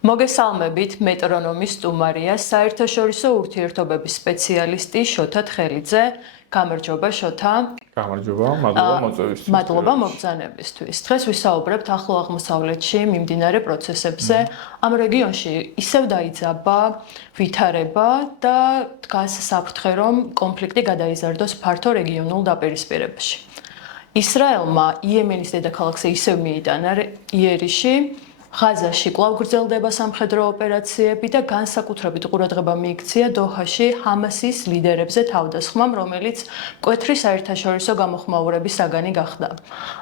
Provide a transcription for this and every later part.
მოგესალმებით, მეტრონომის სტუმარია საერთაშორისო ურთიერთობების სპეციალისტი შოთა თხელიძე. გამარჯობა შოთა. გამარჯობა, მადლობა მოწვევისთვის. მადლობა მოგზანებისთვის. დღეს ვისაუბრებთ ახლო აღმოსავლეთში მიმდინარე პროცესებზე. ამ რეგიონში ისევ დაიძაბა ვითარება და დგას საფრთხე, რომ კონფლიქტი გადაიზარდოს ფართო რეგიონულ დაპირისპირებაში. ისრაელმა იემენის დედაქალაქზე ისევ მიიტანა იერიში. ღაზაში კვლავ გრძელდება სამხედრო ოპერაციები და განსაკუთრებით ყურადღება მიიქცია დოჰაში ჰამასის ლიდერებზე თავდასხმამ, რომელიც მკვეთრი საერთაშორისო გამოხმაურების საგანი გახდა.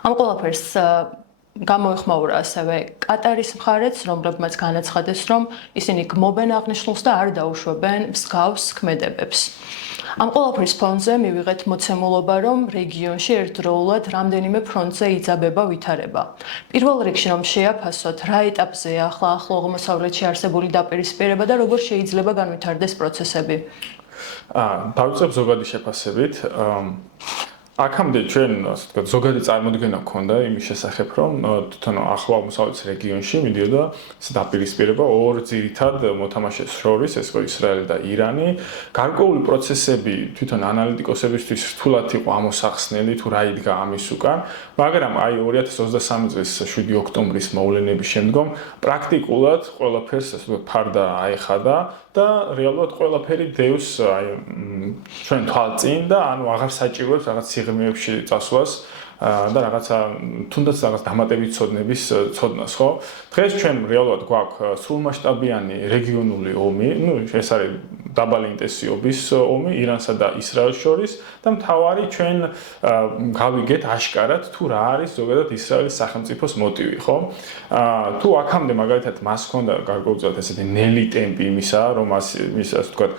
ამ ყველაფერს გამოეხმაურა ასევე კატარის მხარეც, რომლებმაც განაცხადეს, რომ ისინი გმობენ აღნიშნულს და არ დაუშვებენ მსგავს ქმედებებს. ამ ყველაფრის ფონზე მივიღეთ მოცემულობა, რომ რეგიონში ერთდროულად რამდენიმე ფრონტზე იძაბება ვითარება. პირველ რიგში რომ შეაფასოთ, რა ეტაპზეა ახლა ახლო აღმოსავლეთში არსებული დაპირისპირება და როგორ შეიძლება განვითარდეს პროცესები. დავიწყებ ზოგადი შეფასებით. აქამდე ჩვენ, ასე ვთქვათ, ზოგადი წარმოდგენა გქონდა იმის შესახებ, რომ თვითონ ახლო აღმოსავლეთის რეგიონში მიდიოდა დაპირისპირება ორ ძირითად მოთამაშეს შორის, ეს იყო ისრაელი და ირანი. გარკვეული პროცესები თვითონ ანალიტიკოსებისთვის რთულად იყო ამოსახსნელი, თუ რა იდგა ამის უკან, მაგრამ აი 2023 წლის 7 ოქტომბრის მოვლენების შემდგომ პრაქტიკულად ყველაფერს ასე ვთქვათ ფარდა აეხადა და რეალურად ყველაფერი დევს აი ჩვენ თვალწინ და ანუ აღარ საჭიროებს რაღაც სიღრმეებში წასვლას და რაღაცა თუნდაც რაღაც დამატებით ცოდნების ცოდნას, ხო? დღეს ჩვენ რეალურად გვაქვს სრულმასშტაბიანი რეგიონული ომი, ეს არის დაბალი ინტენსივობის ომი ირანსა და ისრაელს შორის და მთავარი ჩვენ გავიგეთ აშკარად თუ რა არის ზოგადად ისრაელის სახელმწიფოს მოტივი, ხო? თუ აქამდე მაგალითად მას ჰქონდა გარკვეულწილად ესეთი ნელი ტემპი იმისა, რომ ის ასე ვთქვათ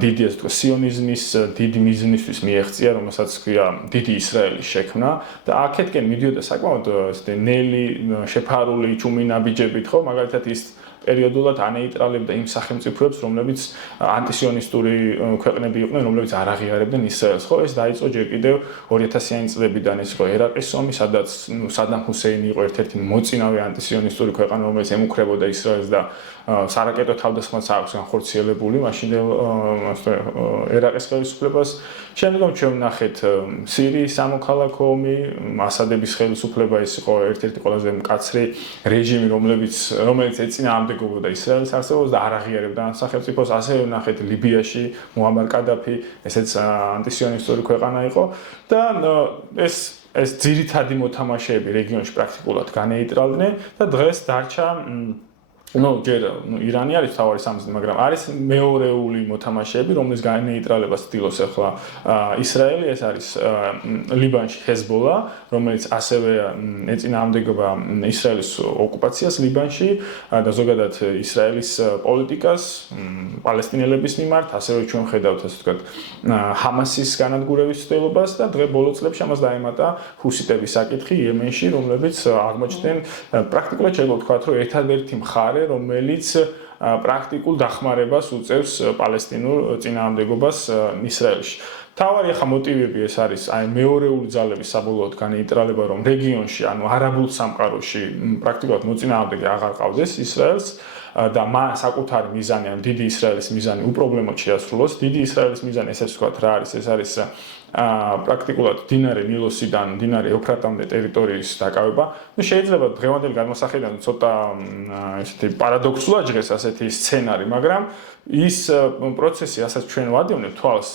დიდი ასე ვთქვათ სიონიზმის დიდი მიზნისთვის მიეღწია, რომელსაც ქვია დიდი ისრაელის შექმნა და აქეთკენ მიდიოდა საკმაოდ ესეთი ნელი შეფარული ჩუმინაბიჯებით, ხო? მაგალითად ის პერიოდულად ანეიტრალებდა იმ სახელმწიფოებს, რომლებიც ანტისიონისტური ქვეყნები იყვნენ, რომლებიც არ აღიარებდნენ ისრაელს, ხო? ეს დაიწყო ჯერ კიდევ 2000-იანი წლებიდან, ეს იყო ერაყის ომი, სადაც სადამ ჰუსეინი იყო ერთ-ერთი მოწინავე ანტისიონისტური ქვეყანა, რომელიც ემუქრებოდა ისრაელს და სარაკეტო თავდასხმაც აქვს განხორციელებული მაშინდელ ერაყის ხელისუფლებას. შემდგომ ჩვენ ვნახეთ სირიის სამოქალაქო ომი, ასადების ხელისუფლება, ეს იყო ერთ-ერთი ყველაზე მკაცრი რეჟიმი, რომელიც ეწინააღმდეგებოდა ისრაელის არსებობას და არ აღიარებდა ამ სახელმწიფოს. ასევე ვნახეთ ლიბიაში მუამარ კადაფი, ესეც ანტისიონისტური ქვეყანა იყო და ეს ძირითადი მოთამაშეები რეგიონში პრაქტიკულად განეიტრალდნენ და დღეს დარჩა ჯერ ირანი არის თავარი სამიზნე, მაგრამ არის მეორეული მოთამაშეები, რომლის განეიტრალებას ცდილობს ახლა ისრაელი, ეს არის ლიბანში ჰეზბოლა, რომელიც ასევე ეწინააღმდეგება ისრაელის ოკუპაციას ლიბანში და ზოგადად ისრაელის პოლიტიკას პალესტინელების მიმართ, ასევე ჩვენ ხედავთ ასე ვთქვათ ჰამასის განადგურების ცდილობას და დღე ბოლო წლებში ამას დაემატა ჰუსიტების საკითხი იემენში, რომლებიც აღმოჩნდნენ პრაქტიკულად შეიძლება ვთქვათ, რომ ერთადერთი მხარე რომელიც პრაქტიკულ დახმარებას უწევს პალესტინურ წინააღმდეგობას ისრაელში. თავარი ახლა მოტივები ეს არის აი მეორეული ძალების საბოლოოდ განეიტრალება, რომ რეგიონში, ანუ არაბულ სამყაროში პრაქტიკულად მოწინააღმდეგე აღარ ყავდეს ისრაელს და საკუთარი მიზანი, ანუ დიდი ისრაელის მიზანი უპრობლემოდ შეასრულოს. დიდი ისრაელის მიზანი ესე ვთქვათ რა არის, ეს არის პრაქტიკულად დინარე ნილოსიდან დინარე ეუფრატამდე ტერიტორიის დაკავება. შეიძლება დღევანდელი გადმოსახედიდან ცოტა ესეთი პარადოქსულად ჟღეს ასეთი სცენარი, მაგრამ ის პროცესი, რასაც ჩვენ ვადევნებთ თვალს,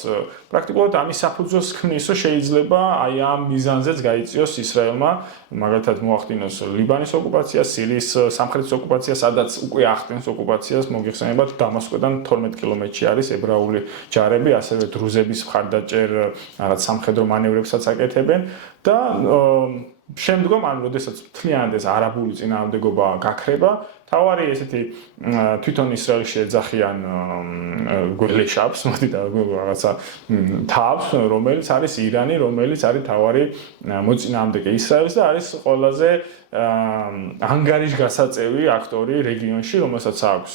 პრაქტიკულად ამის საფუძველს ქმნის, რომ შეიძლება აი ამ მიზანზეც გაიწიოს ისრაელმა, მაგალითად მოახდინოს ლიბანის ოკუპაციას, სირიის სამხრეთის ოკუპაციას, სადაც უკვე ახდენს ოკუპაციას, მოგიხსენებათ, დამასკოდან 12 კილომეტრში არის ებრაული ჯარები, ასევე დრუზების მხარდაჭერ რაღაც სამხედრო მანევრებსაც აკეთებენ და შემდგომ, ანუ როდესაც მთლიანად ეს არაბული წინააღმდეგობა გაქრება, თავარი ესეთი თვითონ ისრაელში ეძახიან გველეშაპს, მოდი და რაღაცა თავს, რომელიც არის ირანი, რომელიც არის თავარი მოწინააღმდეგე ისრაელს და არის ყველაზე ანგარიშგასაწევი აქტორი რეგიონში, რომელსაც აქვს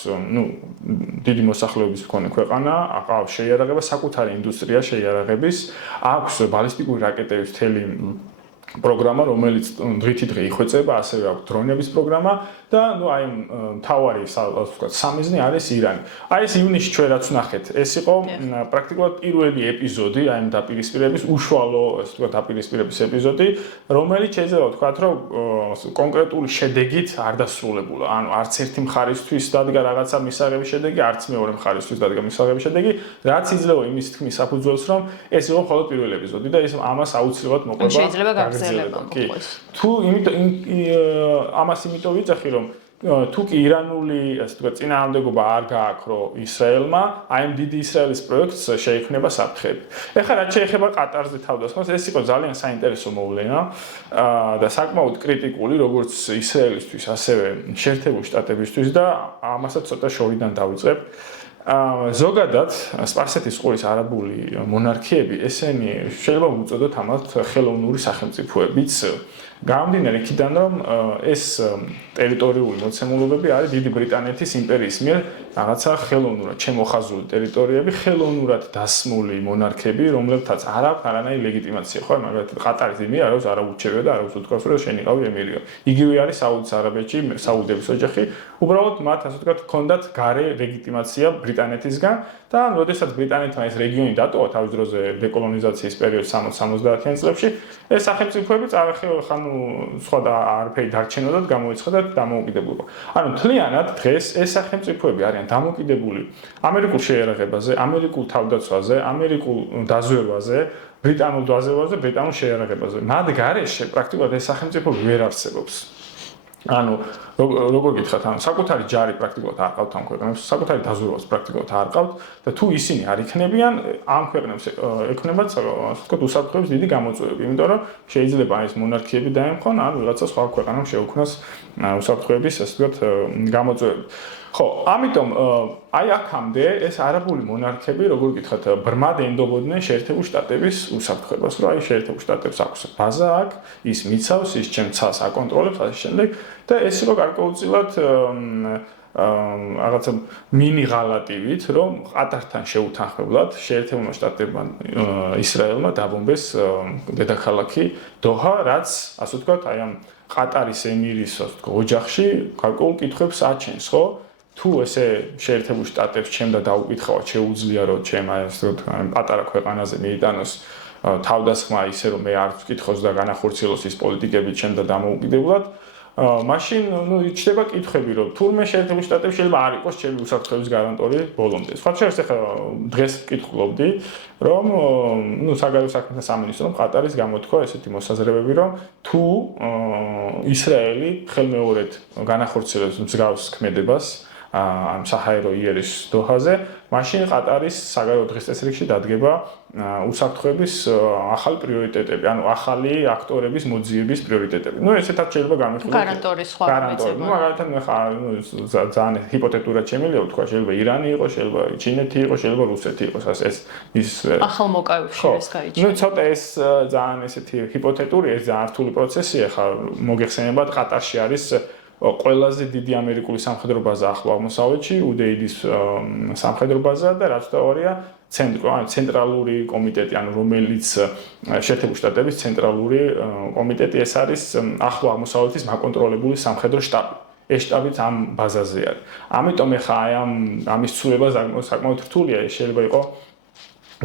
დიდი მოსახლეობის მქონე ქვეყანა, აქვს შეიარაღება, საკუთარი ინდუსტრია შეიარაღების, აქვს ბალისტიკური რაკეტების მთელი პროგრამა, რომელიც დღითი დღე იხვეწება, ასევე აქვს დრონების პროგრამა და აი მთავარი სამიზნე არის ირანი. აი ეს ივნისში ჩვენ რაც ვნახეთ, ეს იყო პრაქტიკულად პირველი ეპიზოდი, აი ამ დაპირისპირების უშუალო, ასე ვთქვათ, დაპირისპირების ეპიზოდი, რომელიც შეიძლება ვთქვათ, რომ კონკრეტული შედეგით არ დასრულებულა. ანუ არც ერთი მხარისთვის დადგა რაღაცა მისაღების შედეგი, არც მეორე მხარისთვის დადგა მისაღების შედეგი, რაც იძლევა იმის თქმის საფუძველს, რომ ეს იყო მხოლოდ პირველი ეპიზოდი და ეს ამას აუცილებლად მოყვება. შეიძლება გაგრძელება მოყვეს. თუ ამას იმიტომ ვიძახი, რომ თუ კი ირანული, ასე ვთქვათ, წინააღმდეგობა არ გააქრო ისრაელმა, აი ამ დიდი ისრაელის პროექტს შეიქმნება საფრთხეები. ეხლა რაც შეეხება ყატარზე თავდასხმას, ეს იყო ძალიან საინტერესო მოვლენა და საკმაოდ კრიტიკული, როგორც ისრაელისთვის, ასევე შეერთებულ შტატებისთვის და ამასაც ცოტა შორიდან დავიწყებ. ზოგადად სპარსეთის ყურის არაბული მონარქიები, ესენი შეიძლება ვუწოდოთ ამათ ხელოვნური სახელმწიფოებიც. გამომდინარე იქიდან, რომ ეს ტერიტორიული მოცემულობები არის დიდი ბრიტანეთის იმპერიის მიერ რაღაცა ხელოვნურად შემოხაზული ტერიტორიები, ხელოვნურად დასმული მონარქები, რომლებთაც არ აქვს არანაირი ლეგიტიმაცია, ხო, მაგალითად ყატარის იმი არ აქვს არაუჩევია და არ აქვს უთქვას, რომ შენ იყავი ემირია. იგივე არის საუდის არაბეთში, საუდების ოჯახი, უბრალოდ მათ ასე ვთქვათ, ჰქონდათ გარე ლეგიტიმაცია ბრიტანეთისგან და როდესაც ბრიტანეთმა ეს რეგიონი დატოვა თავის დროზე დეკოლონიზაციის პერიოდში 60-70-იან წლებში, ეს სახელმწიფოები ხანუ სხვა და არაფერი დარჩენოდათ, გამოიცხადათ დამოუკიდებლობა. ანუ მთლიანად დღეს ეს სახელმწიფოები არიან დამოუკიდებული ამერიკულ შეიარაღებაზე, ამერიკულ თავდაცვაზე, ამერიკულ დაზვერვაზე, ბრიტანულ დაზვერვაზე, ბრიტანულ შეიარაღებაზე. მათ გარეშე პრაქტიკულად ეს სახელმწიფოები ვერ არსებობს. ანუ როგორ გითხრათ, ანუ საკუთარი ჯარი პრაქტიკულად არ ყავთ ამ ქვეყნებს, საკუთარი დაზვერვაც პრაქტიკულად არ ყავთ და თუ ისინი არ იქნებიან, ამ ქვეყნებს ექნებათ, ასე ვთქვათ, უსაფრთხოების დიდი გამოწვევები, იმიტომ რომ შეიძლება ეს მონარქიები დაემხონ, ან ვიღაცა სხვა ქვეყანამ შეუქმნას უსაფრთხოების, ასე ვთქვათ, გამოწვევები. ხო, ამიტომ აი აქამდე ეს არაბული მონარქები, როგორ გითხრათ, ბრმად ენდობოდნენ შეერთებულ შტატების უსაფრთხოებას, რომ აი შეერთებულ შტატებს აქვს ბაზა აქ, ის მიცავს, ის ჩემ ცას აკონტროლებს, ასე შემდეგ და ეს იყო გარკვეულწილად რაღაცა მინი ღალატივით, რომ ყატართან შეუთანხმებლად შეერთებულმა შტატებმა ისრაელმა დაბომბეს დედაქალაქი დოჰა, რაც ასე ვთქვათ, აი ამ ყატარის ემირის ოჯახში გარკვეულ კითხვებს აჩენს, ხო? თუ ესე შეერთებულ შტატებს ჩემდა დაუკითხავად შეუძლია, რომ ჩემ ასე ვთქვათ, პატარა ქვეყანაზე მიიტანოს თავდასხმა ისე, რომ მე არ ვკითხოს და განახორციელოს ის პოლიტიკები ჩემდა დამოუკიდებლად, მაშინ იჩნდება კითხვები, რომ თურმე შეერთებულ შტატებში შეიძლება არ იყოს ჩემი უსაფრთხოების გარანტორი ბოლომდე. სხვა შორის ახლა დღეს ვკითხულობდი, რომ საგარეო საქმეთა სამინისტრომ ყატარის გამოთქვა ესეთი მოსაზრებები, რომ თუ ისრაელი ხელმეორედ განახორციელებს მსგავს ქმედებას ამ საჰაერო იერიშ დოჰაზე, მაშინ ყატარის საგარეო დღესდღეობით დადგება უსაფრთხოების ახალი პრიორიტეტები, ანუ ახალი აქტორების მოძიების პრიორიტეტები. ესეთაც შეიძლება გამიხილოს გარანტორის სხვა პრინციპი. მაგალითად ძალიან ჰიპოთეტურად შემიძლია ვთქვა, შეიძლება ირანი იყოს, შეიძლება ჩინეთი იყოს, შეიძლება რუსეთი იყოს, ეს ის ახალ მოკავებში ეს გაიჩნდა. ცოტა ეს ძალიან ესეთი ჰიპოთეტური, ეს ძალიან რთული პროცესია, ხა მოგეხსენებათ ყატარში არის ყველაზე დიდი ამერიკული სამხედრო ბაზა ახლო აღმოსავლეთში, UDID-ის სამხედრო ბაზა და რაც თავარია ცენტრალური კომიტეტი, ანუ რომელიც შეერთებულ შტატების ცენტრალური კომიტეტი, ეს არის ახლო აღმოსავლეთის მაკონტროლებული სამხედრო შტაბი. ეს შტაბიც ამ ბაზაზე არის. ამიტომ ეხა აი ამის ცვლილება საკმაოდ რთულია, შეიძლება იყოს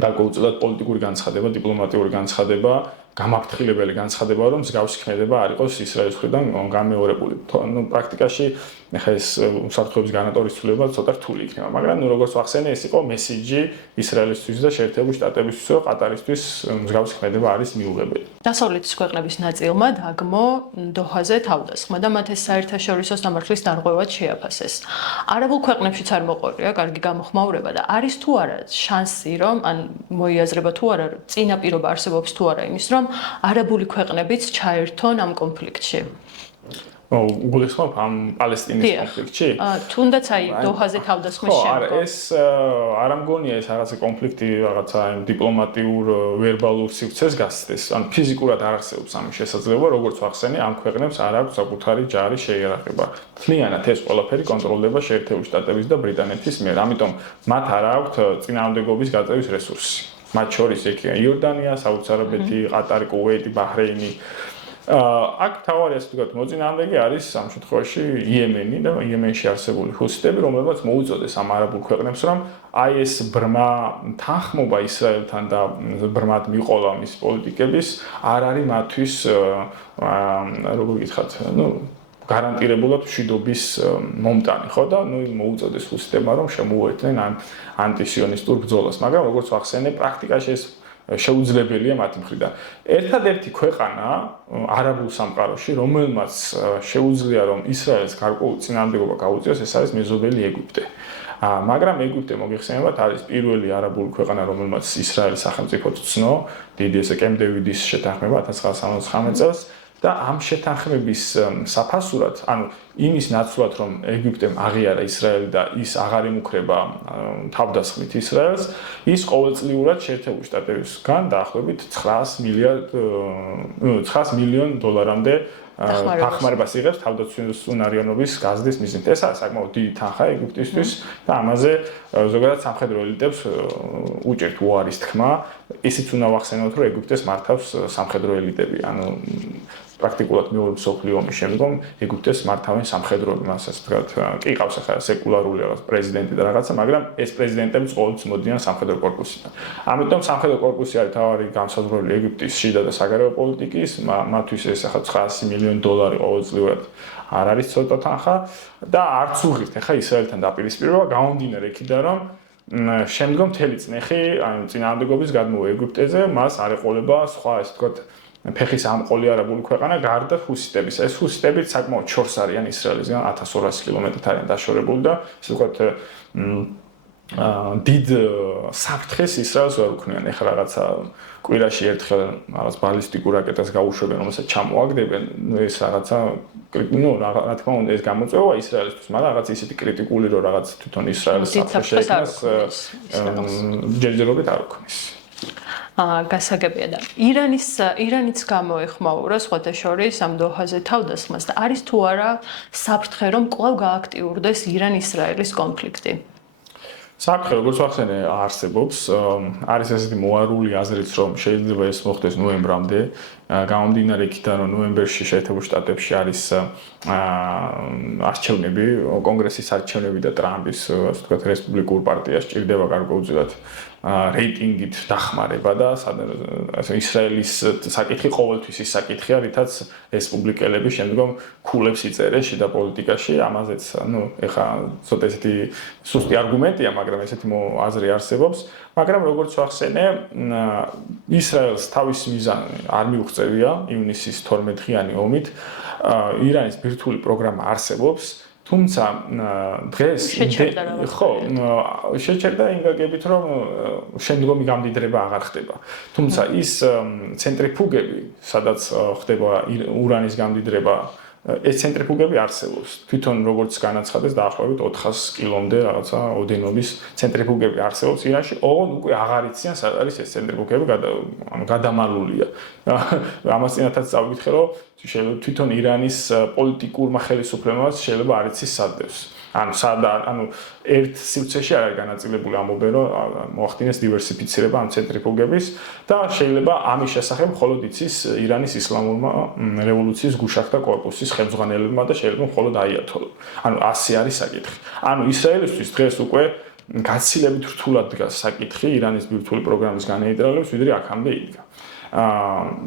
გარკვეულწილად პოლიტიკური განცხადება, დიპლომატიური განცხადება, გამაფრთხილებელი განცხადება, რომ მსგავსი ქმედება არ იყოს ისრაელის მხრიდან გამეორებული. პრაქტიკაში ეხა ეს უსაფრთხოების გარანტორის ცვლილება ცოტა რთული იქნება, მაგრამ როგორც ვახსენე, ეს იყო მესიჯი ისრაელისთვის და შეერთებულ შტატებისთვის, რომ ყატარისთვის მსგავსი ქმედება არის მიუღებელი. დასავლეთის ქვეყნების ნაწილმა დაგმო დოჰაზე თავდასხმა და მათ ეს საერთაშორისო სამართლის დარღვევად შეაფასეს. არაბულ ქვეყნებშიც არ მოყოლია კარგი გამოხმაურება და არის თუ არა შანსი, რომ ან მოიაზრება თუ არა, წინა პირობა არსებობს თუ არა იმის, რომ არაბული ქვეყნებიც ჩაერთონ ამ კონფლიქტში. უგულისხმობ ამ პალესტინის კონფლიქტში? თუნდაც აი დოჰაზე თავდასხმის შემდგომ. ეს არ ამგონია ეს რაღაცა კონფლიქტი რაღაცა დიპლომატიურ ვერბალურ სივრცეს გასცდეს. ანუ ფიზიკურად არ არსებობს ამის შესაძლებლობა, როგორც ვახსენე, ამ ქვეყნებს არ აქვს საკუთარი ჯარი შეიარაღება. მთლიანად ეს ყველაფერი კონტროლდება შეერთებულ შტატების და ბრიტანეთის მიერ. ამიტომ მათ არ აქვთ წინააღმდეგობის გაწევის რესურსი. მათ შორის იქია იორდანია, საუდის არაბეთი, ყატარი, კუვეიტი, ბაჰრეინი აქ თავარი ასე ვთქვათ, მოწინააღმდეგე არის ამ შემთხვევაში იემენი და იემენში არსებული ჰუსიტები, რომლებიც მოუწოდეს ამ არაბულ ქვეყნებს, რომ აი ეს ბრმა თანხმობა ისრაელთან და ბრმად მიყოლა მის პოლიტიკების არ არის მათთვის როგორ გითხრათ, გარანტირებულად მშვიდობის მომტანი, ხო და მოუწოდეს ჰუსიტებმა რომ შემოუერთდნენ ამ ანტისიონისტურ ბრძოლას, მაგრამ როგორც ვახსენე, პრაქტიკაში ეს შეუძლებელია მათი მხრიდან. ერთადერთი ქვეყანა არაბულ სამყაროში, რომელმაც შეუძლია რომ ისრაელს გარკვეული წინააღმდეგობა გაუწიოს, ეს არის მეზობელი ეგვიპტე. მაგრამ ეგვიპტე მოგიხსენებათ არის პირველი არაბული ქვეყანა, რომელმაც ისრაელის სახელმწიფოდ ცნო, დიდი ესე კემპ დევიდის შეთანხმება 1979 წელს და ამ შეთანხმების საფასურად, ანუ იმის ნაცვლად, რომ ეგვიპტემ აღიარა ისრაელი და ის აღარ ემუქრება თავდასხმით ისრაელს, ის ყოველწლიურად შეერთებული შტატებისგან დაახლოებით 900 მილიონ დოლარამდე დახმარებას იღებს თავდაცვის უნარიანობის გაზრდის მიზნით. ეს არის საკმაოდ დიდი თანხა ეგვიპტისთვის და ამაზე ზოგადად სამხედრო ელიტებს უჭერთ უარის თქმა. ისიც უნდა ვახსენოთ, რომ ეგვიპტეს მართავს სამხედრო ელიტები, ანუ პრაქტიკულად მეორე მსოფლიო ომის შემდგომ ეგვიპტეს მართავენ სამხედროები, მას ასე ვთქვათ, კი ყავს ახლა სეკულარული რაღაც პრეზიდენტი და რაღაცა, მაგრამ ეს პრეზიდენტები ყოველთვის მოდიან სამხედრო კორპუსიდან. ამიტომ სამხედრო კორპუსი არის თავარი განსაზღვრული ეგვიპტის შიდა და საგარეო პოლიტიკის, მათთვის ეს ახლა 900 მილიონი დოლარი ყოველწლიურად არ არის ცოტა თანხა და არც უღირთ ახლა ისრაელთან დაპირისპირება, გამომდინარე იქიდან, რომ შემდგომ მთელი წნეხი, ანუ წინააღმდეგობის გადმოვა ეგვიპტეზე, მას არ ეყოლება სხვა ასე ვთქვათ ფეხის ამყოლი არაბული ქვეყანა გარდა ჰუსიტების. ეს ჰუსიტები საკმაოდ შორს არიან ისრაელისგან 1200 კილომეტრით არიან დაშორებული და ასე ვთქვათ დიდ საფრთხეს ისრაელს ვერ უქმნიან. ეხლა რაღაცა კვირაში ერთხელ რაღაც ბალისტიკურ რაკეტას გაუშვებენ, რომელსაც ჩამოაგდებენ, ეს რაღაცა რა თქმა უნდა ეს გამოწვევა ისრაელისთვის, მაგრამ რაღაც ისეთი კრიტიკული რომ რაღაც თვითონ ისრაელის საფრთხე შექმნას ჯერჯერობით არ უქმნის. გასაგებია და ირანიც გამოეხმაურა სხვათა შორის ამ დოჰაზე თავდასხმას და არის თუ არა საფრთხე რომ კვლავ გააქტიურდეს ირან-ისრაელის კონფლიქტი? საფრთხე როგორც ვახსენე არსებობს, არის ესეთი მოარული აზრიც რომ შეიძლება ეს მოხდეს ნოემბრამდე, გამომდინარე იქიდან რომ ნოემბერში შეერთებულ შტატებში არის არჩევნები, კონგრესის არჩევნები და ტრამპის ასე ვთქვათ რესპუბლიკურ პარტიას ჭირდება გარკვეულწილად რეიტინგით დახმარება და ისრაელის საკითხი ყოველთვის ის საკითხია, რითაც რესპუბლიკელები შემდგომ ქულებს იწერენ შიდა პოლიტიკაში, ამაზეც, ეხა ცოტა ესეთი სუსტი არგუმენტია, მაგრამ ესეთი აზრი არსებობს, მაგრამ როგორც ვახსენე, ისრაელს თავის მიზანი არ მიუღწევია ივნისის 12-დღიანი ომით, ირანის ბირთვული პროგრამა არსებობს, თუმცა დღეს შეჩერდა იმ გაგებით, რომ შემდგომი გამდიდრება აღარ ხდება. თუმცა ის ცენტრიფუგები, სადაც ხდება ურანის გამდიდრება, ეს ცენტრიფუგები არსებობს. თვითონ როგორც განაცხადეს, დაახლოებით 400 კილომდე რაღაცა ოდენობის ცენტრიფუგები არსებობს ირანში. ოღონდ უკვე აღარ იციან, სად არის ეს ცენტრიფუგები, გადამალულია. ამას წინათაც წავიკითხე, რომ შეიძლება თვითონ ირანის პოლიტიკურმა ხელისუფლებამ შეიძლება არ იცის სადდევს. ანუ ერთ სივრცეში არ არის განაწილებული ამბობენ, რომ მოახდინეს დივერსიფიცირება ამ ცენტრიფუგების და შეიძლება ამის შესახებ მხოლოდ იცის ირანის ისლამურმა რევოლუციის გუშახთა კორპუსის ხელმძღვანელებმა და შეიძლება მხოლოდ აიათოლო. ანუ ასე არის საკითხი. ანუ ისრაელისთვის დღეს უკვე გაცილებით რთულად დგას საკითხი ირანის ბირთვული პროგრამის განეიტრალების, ვიდრე აქამდე იდგა.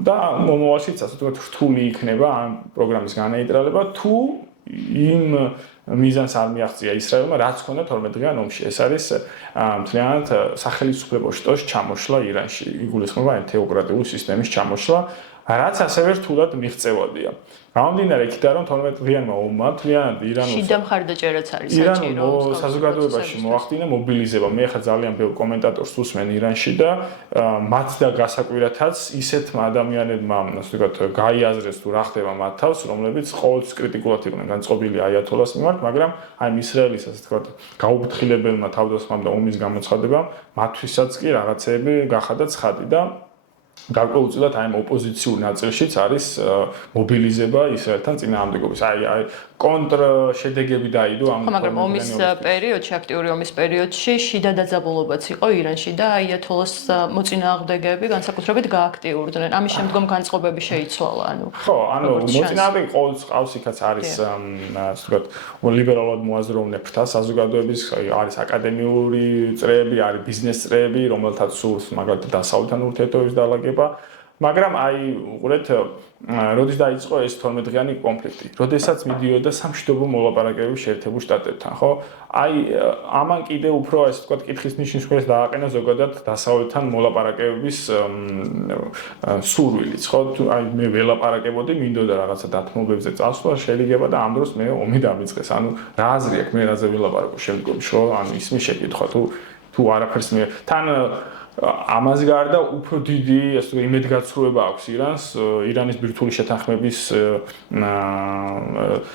და მომავალშიც ასე ვთქვათ რთული იქნება ამ პროგრამის განეიტრალება თუ იმ მიზანს არ მიაღწია ისრაელმა, რაც ჰქონდა 12-დღიან ომში. ეს არის მთლიანად სახელმწიფო შტოს ჩამოშლა ირანში, იგულისხმება თეოკრატიული სისტემის ჩამოშლა, რაც ასევე რთულად მიღწევადია. გამომდინარე იქიდან, რომ 12-დღიანმა ომმა მთლიანად ირანულ შიდა მხარდაჭერაც არის საჭირო. ირანულ საზოგადოებაში მოახდინა მობილიზება. მე ხა ძალიან ბევრ კომენტატორს უსმენ ირანში და მათ და გასაკვირათაც ისეთმა ადამიანებმა, ასე ვთქვათ, გაიაზრეს თუ რა ხდება მათ თავს, რომლებიც ყოველთვის კრიტიკულად იყვნენ განწყობილი აიათოლას მიმართ, მაგრამ აი ისრაელის ასე ვთქვათ, გაუფრთხილებელმა თავდასხმამ და ომის გამოცხადებამ მათთვისაც კი რაღაცეები გახადა ცხადი და გარკვეულწილად აი ოპოზიციურ ნაწილშიც არის მობილიზება ისრაელთან წინააღმდეგობის. აი კონტრ შედეგები დაიდო ამ მაგრამ ომის პერიოდში, აქტიური ომის პერიოდში შიდა დაძაბულობაც იყო ირანში და აიათოლას მოწინააღმდეგეები განსაკუთრებით გააქტიურდნენ. ამის შემდგომ განწყობები შეიცვალა, ხო, მოწინააღმდეგე ყოველთვის ყავს იქაც არის ასე ვთქვათ, ლიბერალურად მოაზროვნეთა საზოგადოების არის აკადემიური წრეები, არის ბიზნეს წრეები, რომელთაც სურს მაგალითად დასავლეთთან ურთიერთობების დაალაგება. მაგრამ აი უყურეთ როდის დაიწყო ეს 12-დღიანი კონფლიქტი? როდესაც მიდიოდა სამშვიდობო მოლაპარაკებები შეერთებულ შტატებთან, ხო? აი ამან კიდე უფრო ასე ვთქვათ კითხვის ნიშნის ქვეშ დააყენა ზოგადად დასავლეთთან მოლაპარაკებების სურვილიც, ხო? აი მე ველაპარაკებოდი, მინდოდა რაღაცა დათმობებზე წასვლა, შეიძლება და ამ დროს მე ომი დამიწყეს. ანუ რა აზრი აქვს მე რაზე ველაპარაკო შემდგომში, ხო? ანუ ისმის შეკითხვა თუ არაფერს მე თან ამას გარდა უფრო დიდი ასე ვთქვათ იმედგაცრუება აქვს ირანის ბირთვული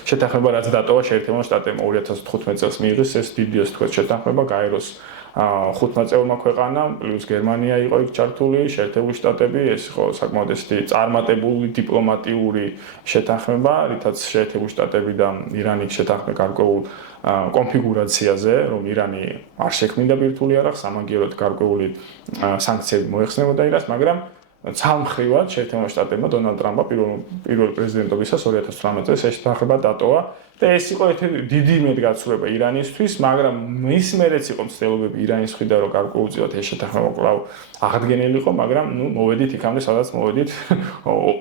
შეთანხმება რაც დატოვა შეერთებულ შტატებმა 2015 წელს მიიღეს ეს დიდი ასე ვთქვათ შეთანხმება გაეროს 15 წევრმა ქვეყანამ პლუს გერმანია იყო იქ ჩართული შეერთებული შტატები ეს იყო საკმაოდ ესეთი წარმატებული დიპლომატიური შეთანხმება რითაც შეერთებული შტატები და ირანი შეთანხმება გარკვეულ კონფიგურაციაზე რომ ირანი არ შექმნიდა ბირთვული იარაღს სამაგიეროდ გარკვეული სანქციები მოეხსნებოდა ირანს მაგრამ ცალმხრივად შეერთებულ შტატებმა დონალდ ტრამპმა პირველ პრეზიდენტობისას 2018 წელს ეს შეთანხმება დატოვა და ეს იყო ერთ-ერთი დიდი იმედგაცრუება ირანისთვის მაგრამ მის მერეც იყო მცდელობები ირანის მხრიდან რომ გარკვეულწილად ეს შეთანხმება კვლავ აღდგენილიყო მაგრამ მოვედით იქამდე სადაც მოვედით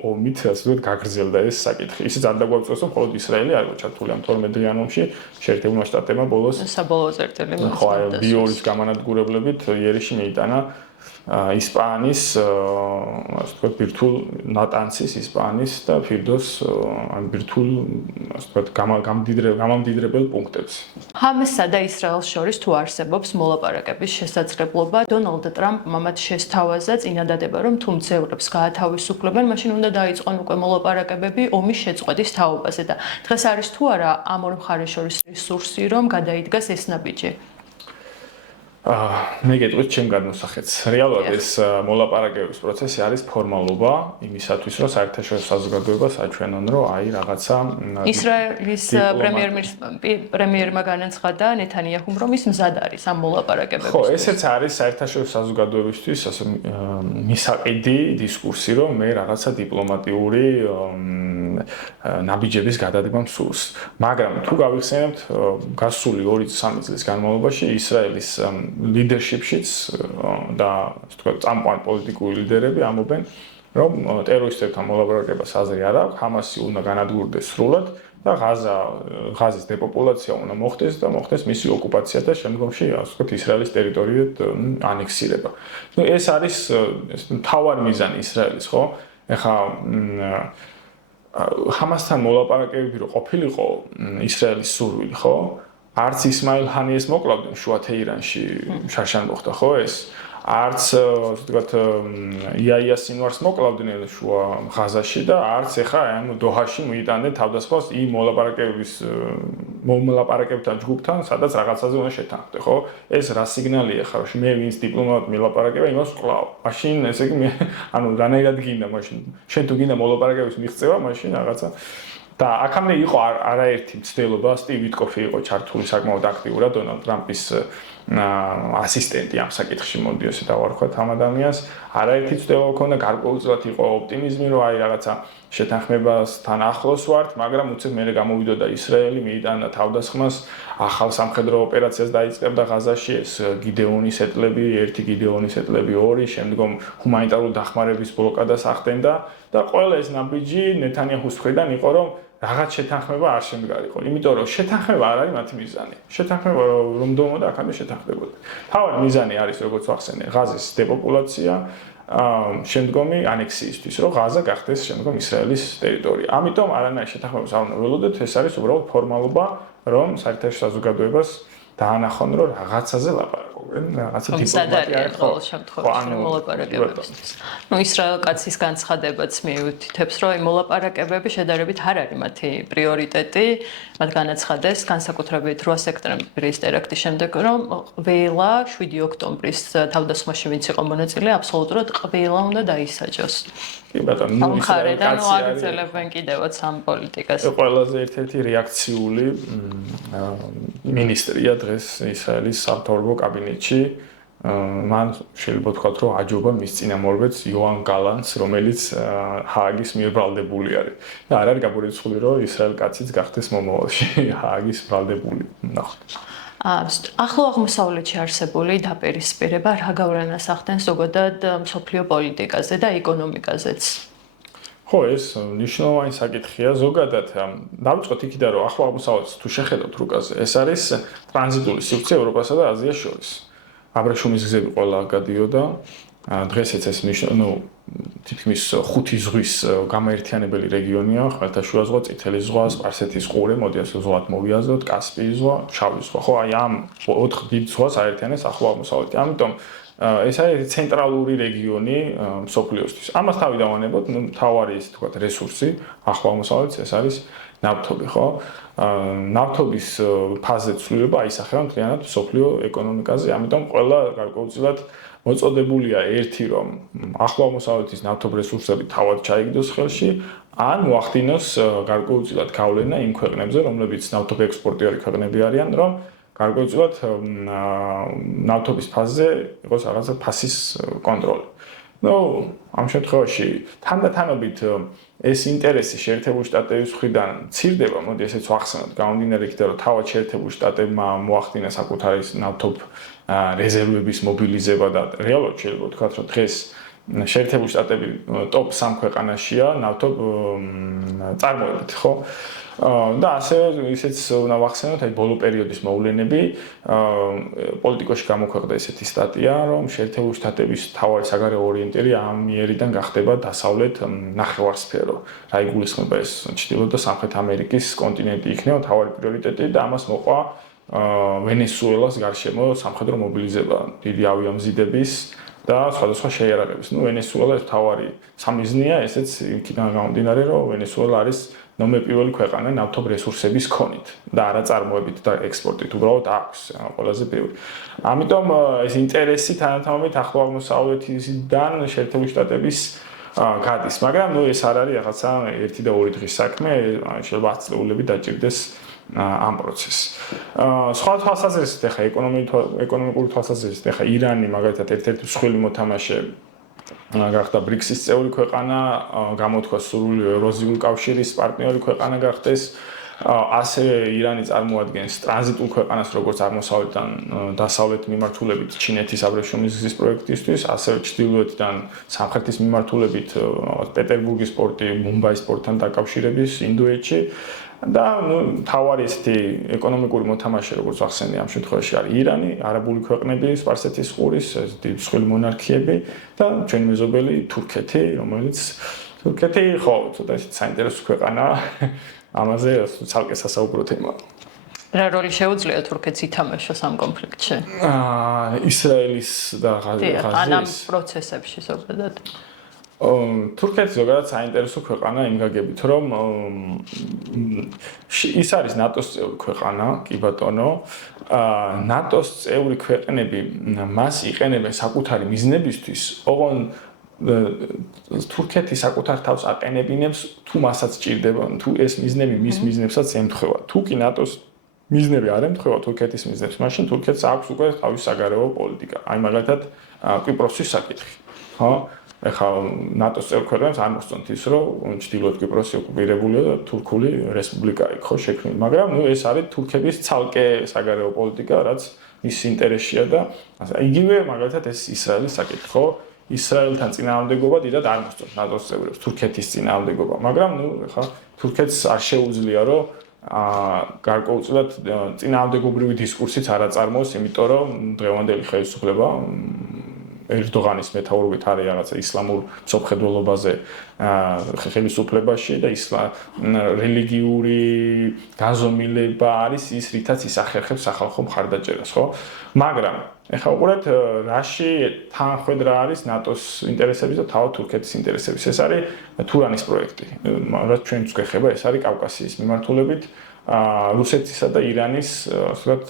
ომით ასე ვთქვათ გაგრძელდა ეს საკითხი ისიც არ დაგვაუწყოს რომ მხოლოდ ისრაელი არ იყო ჩართული ამ 12-დღიან ომში შეერთებულ შტატებმა ბოლოს საბოლოო წერტილი ხო ბიორის გამანადგურებლებით იერიში მიიტანა ისპანის ასე ვთქვათ ბირთვულ ნატანცის ისპანის და ფირდოს ან ბირთვულ ასე ვთქვათ გამამდიდრებელ პუნქტებს. ჰამასსა და ისრაელს შორის თუ არსებობს მოლაპარაკების შესაძლებლობა, დონალდ ტრამპმა მათ შესთავაზა წინადადება, რომ თუ მძევრებს გაათავისუფლებენ, მაშინ უნდა დაიწყონ უკვე მოლაპარაკებები ომის შეწყვეტის თაობაზე და დღეს არის თუ არა ამ ორ მხარეს შორის რესურსი, რომ გადაიდგას ეს ნაბიჯი. მე გეტყვით ჩემ გადმოსახეთს. რეალურად ეს მოლაპარაკებების პროცესი არის ფორმალობა იმისათვის, რომ საერთაშორისო საზოგადოებას აჩვენონ, რომ აი რაღაცა ისრაელის პრემიერმა განაცხადა ნეთანიაჰუმ, რომ ის მზად არის ამ მოლაპარაკებებისთვის. ხო, ესეც არის საერთაშორისო საზოგადოებისთვის ასე მისაყიდი დისკურსი, რომ მე რაღაცა დიპლომატიური ნაბიჯების გადადგმა მსურს. მაგრამ თუ გავიხსენებთ გასული 2-3 წლის განმავლობაში ისრაელის leadership-შიც და ასე ვთქვათ წამყვან პოლიტიკური ლიდერები ამობენ რომ ტერორისტებთან მოლაპარაკებას აზრი არ აქვს, ჰამასი უნდა განადგურდეს სრულად და ღაზის დეპოპულაცია უნდა მოხდეს და მოხდეს მისი ოკუპაცია და შემდგომში ასე ვთქვათ ისრაელის ტერიტორიად ანექსირება. ეს არის მთავარი მიზანი ისრაელის, ხო? ეხლა ჰამასთან მოლაპარაკებები რო ყოფილიყო ისრაელის სურვილი, ხო? არც ისმაილ ჰანიეს მოკლავდნენ შუა თეირანში შარშან მოხდა ხო ეს არც ასე ვთქვათ იაია სინვარს მოკლავდნენ შუა ღაზაში და არც ეხა ამ დოჰაში მიიტანდნენ თავდასხმას იმ მოლაპარაკებთან ჯგუფთან სადაც რაღაცაზე უნდა შეთანხმდე ხო ეს რა სიგნალია ხარ მე ვინც დიპლომატ მოლაპარაკება იმას ვკლავ მაშინ ესე იგი მე ანუ რანაირად გინდა მაშინ შენ თუ გინდა მოლაპარაკების მიღწევა მაშინ რაღაცა და აქამდე იყო არაერთი მცდელობა სტივ ვიტკოფი იყო ჩართული საკმაოდ აქტიურად დონალდ ტრამპის ასისტენტი ამ საკითხში მოდი ესე დავარქვათ ამ ადამიანს არაერთი მცდელობა ქონდა გარკვეულწილად იყო ოპტიმიზმი რომ აი რაღაცა შეთანხმებასთან ახლოს ვართ მაგრამ უცებ მერე გამოვიდოდა ისრაელი მიიტანა თავდასხმას ახალ სამხედრო ოპერაციას დაიწყებდა ღაზაში ეს გიდეონის ეტლები ერთი გიდეონის ეტლები ორი შემდგომ ჰუმანიტარული დახმარების ბლოკადას ახდენდა და ყველა ეს ნაბიჯი ნეთანიაჰუს მხრიდან იყო რომ რაღაც შეთანხმება არ შემდგარიყო. იმიტომ რომ შეთანხმება არ არის მათი მიზანი. შეთანხმება რომ დომოდა აქამდე შეთანხმდებოდა. თავად მიზანი არის როგორც ვახსენე, ღაზის დეპოპულაცია, შემდგომი ანექსიისთვის, რომ ღაზა გახდეს შემდგომ ისრაელის ტერიტორია. ამიტომ არანაირ შეთანხმებას არ უნდა ველოდოთ, ეს არის უბრალოდ ფორმალობა, რომ საერთაშორისო საზოგადოებას დაანახონ, რომ რაღაცაზე ლაპარაკობენ. მოგყვენ რაღაცა დიპლომატია ყოველ შემთხვევაში მოლაპარაკებებისთვის. ისრაელ კაცის განცხადებაც მიუთითებს, რომ აი მოლაპარაკებები შედარებით არ არის მათი პრიორიტეტი, მათ განაცხადეს განსაკუთრებით 8 სექტემბრის ტერაქტის შემდეგ, რომ ყველა 7 ოქტომბრის თავდასხმაში ვინც იყო მონაწილე, აბსოლუტურად ყველა უნდა დაისაჯოს. კი ბატონო, მხარედან აღძელებენ კიდევაც ამ პოლიტიკას. ყველაზე ერთ-ერთი რეაქციული მინისტრია დღეს ისრაელის სამთავრობო კაბინეტში. მან შეიძლება ვთქვათ, რომ აჯობა მის წინამორბედს იოან გალანტს, რომელიც ჰააგის მიერ ბრალდებული არის. და არ არის გაბურიცხული, რომ ისრაელ კაციც გახდეს მომავალში ჰააგის ბრალდებული. ნახოთ. ახლო აღმოსავლეთში არსებული დაპირისპირება რა გავლენას ახდენს ზოგადად მსოფლიო პოლიტიკაზე და ეკონომიკაზეც? ხო, ეს მნიშვნელოვანი საკითხია. ზოგადად დავიწყოთ იქიდან, რომ ახლო აღმოსავლეთს თუ შეხედავთ რუკაზე, ეს არის ტრანზიტული სივრცე ევროპასა და აზიას შორის. აბრეშუმის გზები ყველა გადიოდა. დღესაც ეს თითქმის 5 ზღვის გამაერთიანებელი რეგიონია, ხმელთაშუა ზღვა, წითელი ზღვა, სპარსეთის ყურე, მოდი ასე ზღვად მოვიაზროთ, კასპიის ზღვა, შავი ზღვა. ხო, აი ამ 4 დიდ ზღვას აერთიანებს ახლო აღმოსავლეთი. ამიტომ ეს არის ცენტრალური რეგიონი მსოფლიოსთვის. ამას თავი დავანებოთ, მთავარი ის თქვა რესურსი ახლო აღმოსავლეთს ეს არის ნავთობი, ხო? ნავთობის ფაზე ცვლილება აისახება მთლიანად მსოფლიო ეკონომიკაზე, ამიტომ ყველა გარკვეულწილად მოწოდებულია ერთი რომ ახლო აღმოსავლეთის ნავთობ რესურსები თავად ჩაიგდოს ხელში, ან მოახდინოს გარკვეულწილად გავლენა იმ ქვეყნებზე, რომლებიც ნავთობ ექსპორტიორი ქვეყნები არიან, რომ გარკვეულწილად ნავთობის ფაზზე იყოს რაღაცა ფასის კონტროლი. ამ შემთხვევაში თანდათანობით ეს ინტერესი შეერთებული შტატების მხრიდან მცირდება, მოდი ესეც ვახსენოთ, გამომდინარე იქიდან, რომ თავად შეერთებული შტატებმა მოახდინა საკუთარი ნავთობ რეზერვების მობილიზება და რეალურად შეიძლება ვთქვათ, რომ დღეს შეერთებული შტატები ტოპ 3 ქვეყანაშია ნავთობ წარმოებით, ხო? და ასევე ისეც უნდა ვახსენოთ, აი ბოლო პერიოდის მოვლენები, პოლიტიკოში გამოქვეყნდა ესეთი სტატია, რომ შეერთებული შტატების მთავარი საგარეო ორიენტირი ამ მიერიდან გახდება დასავლეთ ნახევარსფერო. რა იგულისხმება ეს ჩრდილოეთ და სამხრეთ ამერიკის კონტინენტი იქნება მთავარი პრიორიტეტი და ამას მოყვა ვენესუელას გარშემო სამხედრო მობილიზება, დიდი ავიამზიდების და სხვადასხვა შეიარაღების. ვენესუელა ეს მთავარი სამიზნეა, ესეც იქიდან გამომდინარე, რომ ვენესუელა არის ნომერ პირველი ქვეყანა ნავთობ რესურსების ქონით და არა წარმოებით და ექსპორტით, უბრალოდ აქვს ყველაზე პირველი. ამიტომ ეს ინტერესი თანამედროვე ახლო აღმოსავლეთიდან შეერთებული შტატების გადის, მაგრამ ეს არ არის რაღაცა 1 და 2 დღის საქმე, შეიძლება 10 წლეულები დაჭირდეს ამ პროცესს. სხვა თვალსაზრისით, ახლა ეკონომიკური თვალსაზრისით, ახლა ირანი მაგალითად ერთ-ერთი მსხვილი მოთამაშე გახდა BRICS-ის წევრი ქვეყანა, გამოთქვა სურვილი ევროზიული კავშირის პარტნიორი ქვეყანა გახდეს. ასევე ირანი წარმოადგენს ტრანზიტულ ქვეყანას, როგორც აღმოსავლეთიდან დასავლეთ მიმართულებით ჩინეთის აბრეშუმის გზის პროექტისთვის, ასევე ჩრდილოეთიდან სამხრეთის მიმართულებით პეტერბურგის პორტი, მუმბაის პორტთან დაკავშირების ინდოეთში. და მთავარი ესეთი ეკონომიკური მოთამაშე, როგორც ახსენე ამ შემთხვევაში არის ირანი, არაბული ქვეყნები, სპარსეთის ყურის, მსხვილი მონარქიები და ჩვენი მეზობელი თურქეთი, რომელიც თურქეთი ხო, ცოტა ისეთი საინტერესო ქვეყანაა. ამაზე ცალკე სასაუბრო თემაა. რა როლი შეუძლია თურქეთს ითამაშოს ამ კონფლიქტში? ისრაელის და ღაზის ამ პროცესებში ზოგადად. თურქეთი ზოგადად საინტერესო ქვეყანა იმ გაგებით, რომ ის არის ნატოს წევრი ქვეყანა, კი ბატონო. ნატოს წევრი ქვეყნები მას იყენებენ საკუთარი მიზნებისთვის, ოღონ თურქეთი საკუთარ თავს აყენებინებს, თუ მასაც ჭირდება, თუ ეს მიზნები მის მიზნებსაც ემთხვევა. თუ კი ნატოს მიზნები არ ემთხვევა თურქეთის მიზნებს, მაშინ თურქეთს აქვს უკვე თავისი საგარეო პოლიტიკა. აი მაგალითად კვიპროსის საკითხი, ხო? ეხლა ნატოს წევრ ქვეყნებს არ მოსწონთ ის, რომ ჩრდილოეთ კვიპროსი ოკუპირებულია და თურქული რესპუბლიკა იქ ხო შექმნილი. მაგრამ ეს არის თურქების ცალკე საგარეო პოლიტიკა, რაც მის ინტერესშია და იგივე მაგალითად ეს ისრაელის საკითხი, ხო? ისრაელთან წინააღმდეგობა დიდად არ მოსწონთ ნატოს წევრებს, თურქეთის წინააღმდეგობა, მაგრამ ეხლა თურქეთს არ შეუძლია, რომ გარკვეულწილად წინააღმდეგობრივი დისკურსიც არ აწარმოოს, იმიტომ რომ დღევანდელი ხელისუფლება ერდოღანის მეთაურობით არის რაღაცა ისლამურ მსოფლმხედველობაზე ხელისუფლებაში და რელიგიური გაზომილება არის ის, რითაც ისახერხებს სახალხო მხარდაჭერას, ხო? მაგრამ ეხლა უყურეთ, რაში თანახვედ რა არის ნატოს ინტერესების და თავად თურქეთის ინტერესების. ეს არის თურანის პროექტი. რაც ჩვენც გვეხება, ეს არის კავკასიის მიმართულებით რუსეთისა და ირანის, ასე ვთქვათ,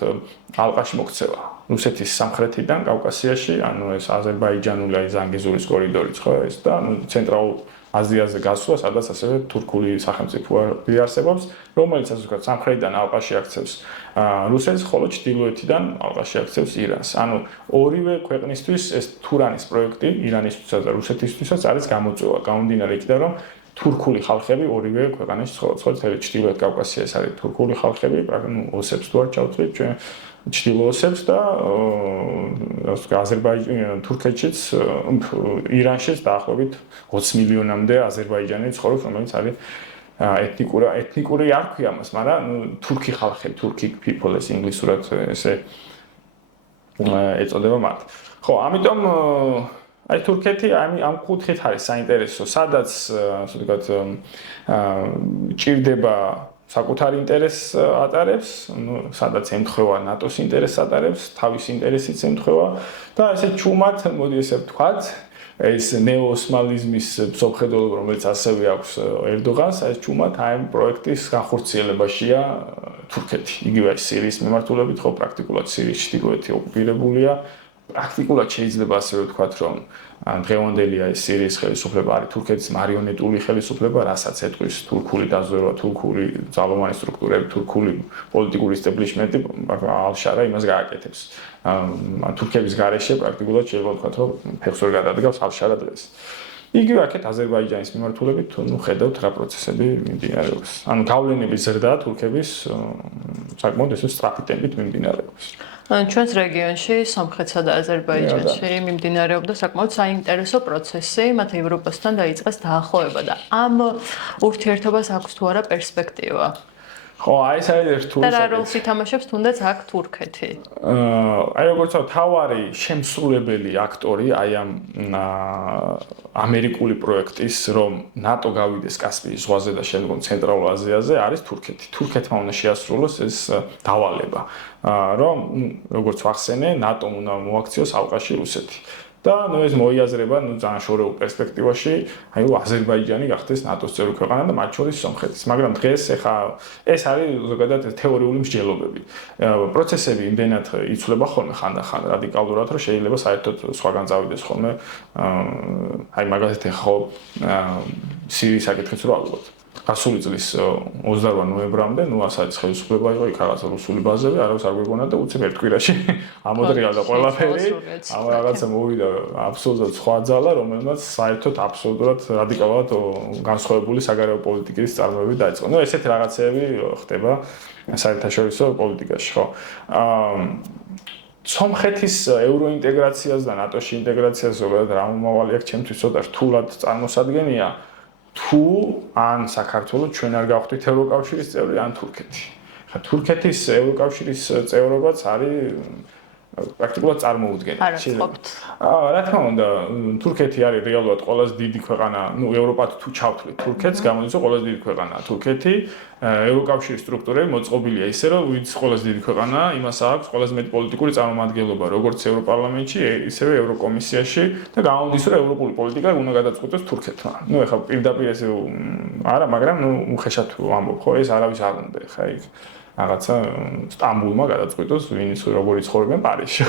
ალყაში მოქცევა. რუსეთის სამხრეთიდან კავკასიაში, ანუ ეს აზერბაიჯანული აი ზანგეზურის კორიდორიც, ხო, ეს და ცენტრალურ აზიაზე გასვლა, სადაც ასევე თურქული სახელმწიფო არსებობს, რომელიც ასე ვთქვათ, სამხრეთიდან ალყაში აქცევს რუსეთს, ხოლო ჩრდილოეთიდან ალყაში აქცევს ირანს. ანუ ორივე ქვეყნისთვის ეს თურანის პროექტი, ირანისთვისაც და რუსეთისთვისაც არის გამოწვევა, გამომდინარე იქიდან, რომ თურქული ხალხები ორივე ქვეყანაში ცხოვრობენ, ჩრდილოეთ კავკასია ეს არის თურქული ხალხები, ну, ოსებს თუ არ ჩავთვლით ჩვენ ჩრდილო ოსებს და თურქეთშიც, ირანშიც დაახლოებით 20 მილიონამდე აზერბაიჯანელი ცხოვრობს, რომელიც არის ეთნიკური არ ქვია მას, მაგრამ თურქი ხალხები, თურქი people ეს ინგლისურად ესე ეწოდება მათ. ხო, ამიტომ აი თურქეთი ამ კუთხით არის საინტერესო, სადაც ასე ვთქვათ ჭირდება საკუთარ ინტერესს ატარებს, სადაც ემთხვევა ნატოს ინტერესს ატარებს, თავის ინტერესიც ემთხვევა და ესე ჩუმად, მოდი ესე ვთქვათ, ეს ნეოოსმალიზმის მსოფლმხედველობა, რომელიც ასევე აქვს ერდოღანს, ეს ჩუმად აი პროექტის განხორციელებაშია თურქეთი. იგივე სირიის მიმართულებით, ხო, პრაქტიკულად სირიის ჩრდილოეთი ოკუპირებულია. პრაქტიკულად შეიძლება ასევე ვთქვათ, რომ დღევანდელი ეს სირიის ხელისუფლება არის თურქეთის მარიონეტული ხელისუფლება, რასაც ეთქვის თურქული დაზვერვა, თურქული ძალოვანი სტრუქტურები, თურქული პოლიტიკური ისტაბლიშმენტი, ალ-შარა იმას გააკეთებს. თურქების გარეშე პრაქტიკულად შეიძლება ვთქვათ, რომ ფეხს ვერ გადადგავს ალ-შარა დღეს. იგივე აქეთ აზერბაიჯანის მიმართულებით, ნუ ხედავთ რა პროცესები მიმდინარეობს. ანუ გავლენების ზრდა თურქების საკმაოდ ესე სწრაფი ტემპით მიმდინარეობს. ჩვენს რეგიონში, სომხეთსა და აზერბაიჯანში მიმდინარეობდა საკმაოდ საინტერესო პროცესი, მათ ევროპასთან დაიწყეს დაახლოება და ამ ურთიერთობას აქვს თუ არა პერსპექტივა? ხო, აი ეს არის რთული. და რა როლს ითამაშებს თუნდაც აქ თურქეთი? აი როგორც თავარი შემსრულებელი აქტორი აი ამ ამერიკული პროექტის, რომ ნატო გავიდეს კასპიის ზღვაზე და შემდგომ ცენტრალურ აზიაზე არის თურქეთი. თურქეთმა უნდა შეასრულოს ეს დავალება, რომ როგორც ვახსენე, ნატომ უნდა მოაქციოს ალყაში რუსეთი. და ნუ ეს მოიაზრება, ნუ ძალიან შორეულ პერსპექტივაში, აი აზერბაიჯანი გახდეს ნატოს წევრი ქვეყანა და მათ შორის სომხეთის. მაგრამ დღეს ეხა ეს არის ზოგადად თეორიული მსჯელობები. პროცესები იმდენად იცვლება ხოლმე ხანდახან რადიკალურად, რომ შეიძლება საერთოდ სხვაგან წავიდეს ხოლმე. აი მაგალითად ეხა სირიის საკითხიც რო ავიღოთ. გასული წლის 28 ნოემბრამდე, ნუ ასაც ხელისუფლება იყო იქ რაღაცა რუსული ბაზები, არავის არ გვეგონა და უცებ ერთ კვირაში ამოდრიალდა ყველაფერი. ამ რაღაცა მოვიდა აბსოლუტურად სხვა ძალა, რომელმაც საერთოდ აბსოლუტურად რადიკალურად განსხვავებული საგარეო პოლიტიკის წარმოები დაიწყო. ნუ ესეთი რაღაცეები ხდება საერთაშორისო პოლიტიკაში, ხო? სომხეთის ევროინტეგრაციას და ნატოში ინტეგრაციას ზოგადად რა მომავალი აქვს ჩემთვის ცოტა რთულად წარმოსადგენია. თუ ან საქართველოს ჩვენ არ გავხდით ევროკავშირის წევრი, ან თურქეთი. ხა თურქეთის ევროკავშირის წევრობაც არის პრაქტიკულად წარმოუდგენელი. რა თქმა უნდა, თურქეთი არის რეალურად ყველაზე დიდი ქვეყანა, ნუ ევროპად თუ ჩავთვლით თურქეთს, გამოდის რომ ყველაზე დიდი ქვეყანაა თურქეთი. ევროკავშირის სტრუქტურები მოწყობილია ისე, რომ ვინც ყველაზე დიდი ქვეყანაა, იმას აქვს ყველაზე მეტი პოლიტიკური წარმომადგენლობა, როგორც ევროპარლამენტში, ისევე ევროკომისიაში და გამოდის რომ ევროპული პოლიტიკა უნდა გადაწყვეტოს თურქეთმა. ნუ ეხლა პირდაპირ ესე არა, მაგრამ ნუ უხეშად ვამბობ, ხო, ეს არავის არ უნდა ეხლა იქ რაღაცა სტამბულმა გადაწყვიტოს ვინც როგორი ცხოვრობენ პარიზში.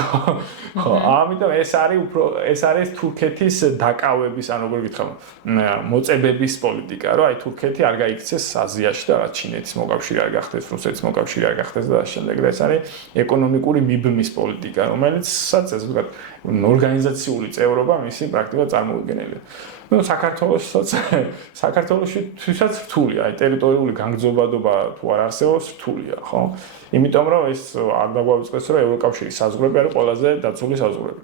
ხო, ამიტომ ეს არის თურქეთის დაკავების, ან როგორ გითხრა, მოწებების პოლიტიკა, რომ აი თურქეთი არ გაიქცეს აზიაში და რაც ჩინეთის მოკავშირე არ გახდეს, რუსეთის მოკავშირე არ გახდეს და შემდეგ და ეს არის ეკონომიკური მიბმის პოლიტიკა, რომელიცაც ასე ვთქვათ, ორგანიზაციული წევრობა მისი პრაქტიკულად წარმოუდგენელია. ნუ საქართველოშიც რთულია, აი ტერიტორიული განგრძობადობა თუ არ არსებობს, რთულია, ხო? იმიტომ რომ ეს არ დაგვაუწყდეს, რომ ევროკავშირის საზღვრები არის ყველაზე დაცული საზღვრები.